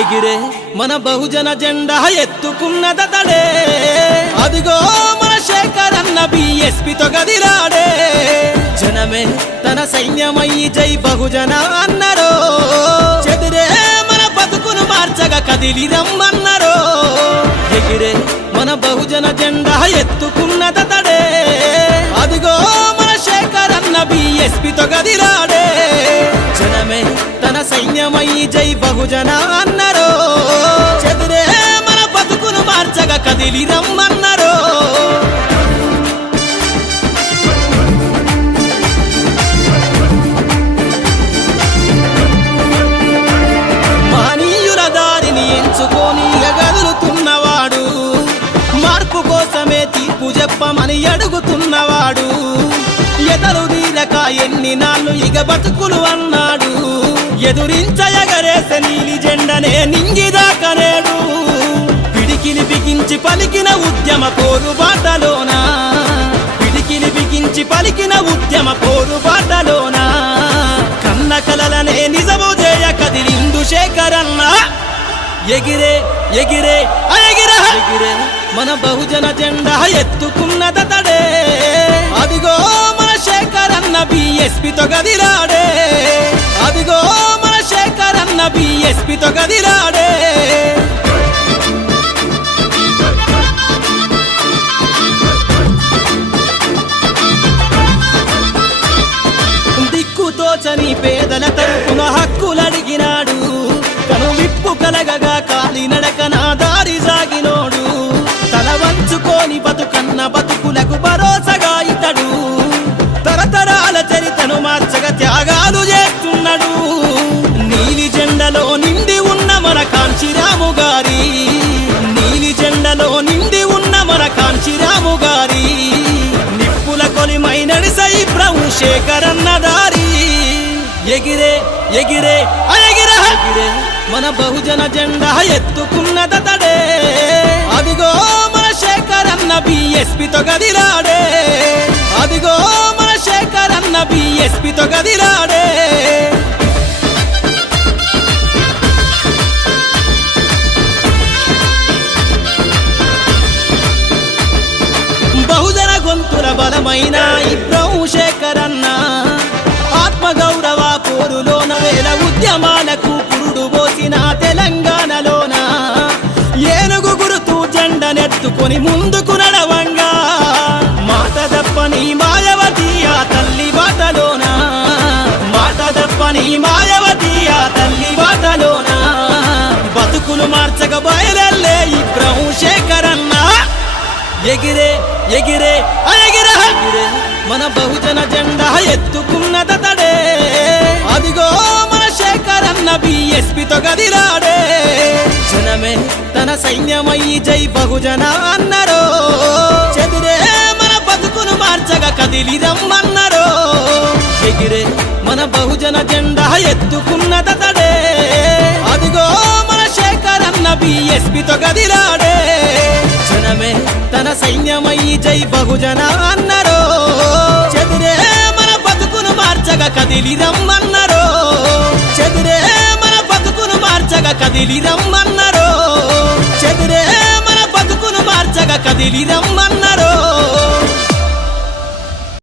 ఎగిరే మన బహుజన జెండా ఎత్తుకున్నదతడే అదిగో మన శేఖర్ అన్న బీఎస్పీతో గదిలాడే జనమే తన సైన్యమయ్యి జై బహుజన అన్నరో చెదిరే మన బతుకును మార్చగా కదిలి రమ్మన్నరో ఎగిరే మన బహుజన జెండా ఎత్తుకున్నదతడే అదిగో మన శేఖర్ అన్న బీఎస్పీతో గదిలాడే జనమే తన సైన్యమయ్యి జై బహుజన అన్నరో చెదిరే మన బతుకును మార్చగా కదిలి రమ్మన్నరో మహనీయుల దారిని ఎంచుకొని ఎగదులుతున్నవాడు మార్పు కోసమే తీర్పు చెప్పమని అడుగుతున్నవాడు ఎదరు తీరక ఎన్ని నాళ్ళు ఇగ బతుకులు అన్నాడు ఎదురించ ఎగరేసే నీలి జెండనే నింగిదాకనేడు పిడికిలి బిగించి పలికిన ఉద్యమ పోరుబాటలోనా పిడికిలి బిగించి పలికిన ఉద్యమ పోరుబాటలోనా కన్న కలలనే నిజము చేయ కదిలిందు శేఖరన్న ఎగిరే ఎగిరే ఎగిరే ఎగిరే మన బహుజన జెండా ఎత్తుకున్నదతడే అదిగో మన శేఖర్ అన్న బీఎస్పీతో గదిలాడే అదిగో మన శేఖర్ అన్న బీఎస్పీతో గదిలాడే దిక్కుతోచని పేదల తరపున హక్కులడిగినాడు కను విప్పు కలగగా కాలినడక నా దారి సాగినోడు తల వంచుకొని బతుకన్న బతుకులకు భరోసగా ఇతడు తరతరాల చరితను మార్చగా త్యాగాలు చేస్తున్నాడు నీలి జెండలో నిండి ఉన్న మన కాంచీరాము గారి నీలి జెండలో నిండి ఉన్న మన కాంచీరాము గారి నిప్పుల కొలిమై నడిసై ప్రభు శేఖర్ అన్న దారి ఎగిరే ఎగిరే ఎగిరే ఎగిరే మన బహుజన జెండా ఎత్తుకున్నదతడే అదిగో మన శేఖర్ అన్న బీఎస్పీతో గదిలాడే అదిగో మన శేఖర్ అన్న బీఎస్పీతో గదిలాడే బహుజన గొంతుల బలమైన ఇబ్రహం శేఖర్ అన్న ఆత్మగౌరవ పోరులోన వేల ఉద్యమాలకు పురుడు పోసిన తెలంగాణలోన ఏనుగు గురుతూ జెండనెత్తుకొని ముందుకు నడవంగా మాట తప్పని మాయవతి ఆ తల్లి బాటలోన మాట తప్పని మాయవతి ఆ తల్లి బాటలోన బతుకులు మార్చక బయలెల్లే ఇబ్రహం శేఖర్ అన్న ఎగిరే ఎగిరే ఎగిరే ఎగిరే మన బహుజన జెండా ఎత్తుకున్నదతడే అదిగో మన శేఖర్ అన్న బీఎస్పీతో గదిలాడే జనమే తన సైన్యమయ్యి జై బహుజన అన్నరో చెదిరే మన బతుకును మార్చగా కదిలి రమ్మన్నరో ఎగిరే మన బహుజన జెండా ఎత్తుకున్నదతడే అదిగో మన శేఖర్ అన్న బీఎస్పీతో గదిలాడే జనమే తన సైన్యమయ్యి జై బహుజన అన్నరో చెదిరే మన బతుకును మార్చగా కదిలి రమ్మన్నరో చెదిరే మన బతుకును మార్చగా కదిలి రమ్మన్నరో చెదిరే మన బతుకును మార్చగా కదిలి రమ్మన్నరో